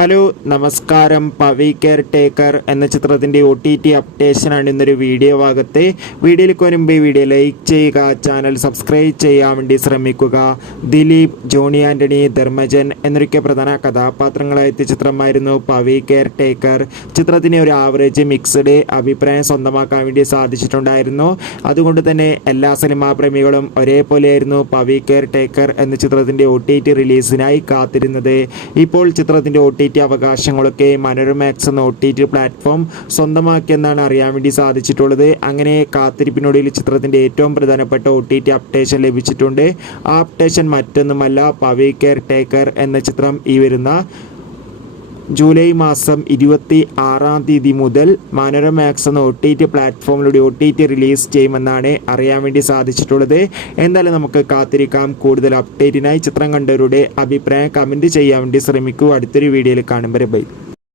Hello നമസ്കാരം. Pavi care taker എന്ന ചിത്രത്തിൻ്റെ OTT അപ്ഡേഷനാണ് ഇന്നൊരു വീഡിയോ ഭാഗത്ത്. വീഡിയോയിലേക്ക് വരുമ്പോൾ ഈ വീഡിയോ ലൈക്ക് ചെയ്യുക, ചാനൽ സബ്സ്ക്രൈബ് ചെയ്യാൻ വേണ്ടി ശ്രമിക്കുക. ദിലീപ്, ജോണി ആൻ്റണി, ധർമ്മജൻ എന്നൊക്കെ പ്രധാന കഥാപാത്രങ്ങളായ ചിത്രമായിരുന്നു പവി കെയർ ടേക്കർ. ചിത്രത്തിന് ഒരു ആവറേജ് മിക്സ്ഡ് അഭിപ്രായം സ്വന്തമാക്കാൻ വേണ്ടി സാധിച്ചിട്ടുണ്ടായിരുന്നു. അതുകൊണ്ട് തന്നെ എല്ലാ സിനിമാ പ്രേമികളും ഒരേപോലെയായിരുന്നു പവി കെയർ ടേക്കർ എന്ന ചിത്രത്തിൻ്റെ OTT റിലീസിനായി കാത്തിരുന്നത്. ഇപ്പോൾ ചിത്രത്തിൻ്റെ OTT അവകാശങ്ങളൊക്കെ മനോരമാക്സ് എന്ന OTT പ്ലാറ്റ്ഫോം സ്വന്തമാക്കിയെന്നാണ് അറിയാൻ വേണ്ടി സാധിച്ചിട്ടുള്ളത്. അങ്ങനെ കാത്തിരിപ്പിനൊടുവിൽ ചിത്രത്തിൻ്റെ ഏറ്റവും പ്രധാനപ്പെട്ട OTT അപ്ഡേഷൻ ലഭിച്ചിട്ടുണ്ട്. ആ അപ്ഡേഷൻ മറ്റൊന്നുമല്ല, പവി കെയർ ടേക്കർ എന്ന ചിത്രം ഈ വരുന്ന ജൂലൈ മാസം 26-ാം തീയതി മുതൽ മനോരമാക്സ് എന്ന OTT പ്ലാറ്റ്ഫോമിലൂടെ OTT റിലീസ് ചെയ്യുമെന്നാണ് അറിയാൻ വേണ്ടി സാധിച്ചിട്ടുള്ളത്. എന്തായാലും നമുക്ക് കാത്തിരിക്കാം. കൂടുതൽ അപ്ഡേറ്റിനായി ചിത്രം കണ്ടവരുടെ അഭിപ്രായം കമൻറ്റ് ചെയ്യാൻ വേണ്ടി ശ്രമിക്കൂ. അടുത്തൊരു വീഡിയോയിൽ കാണും വരെ ബൈ.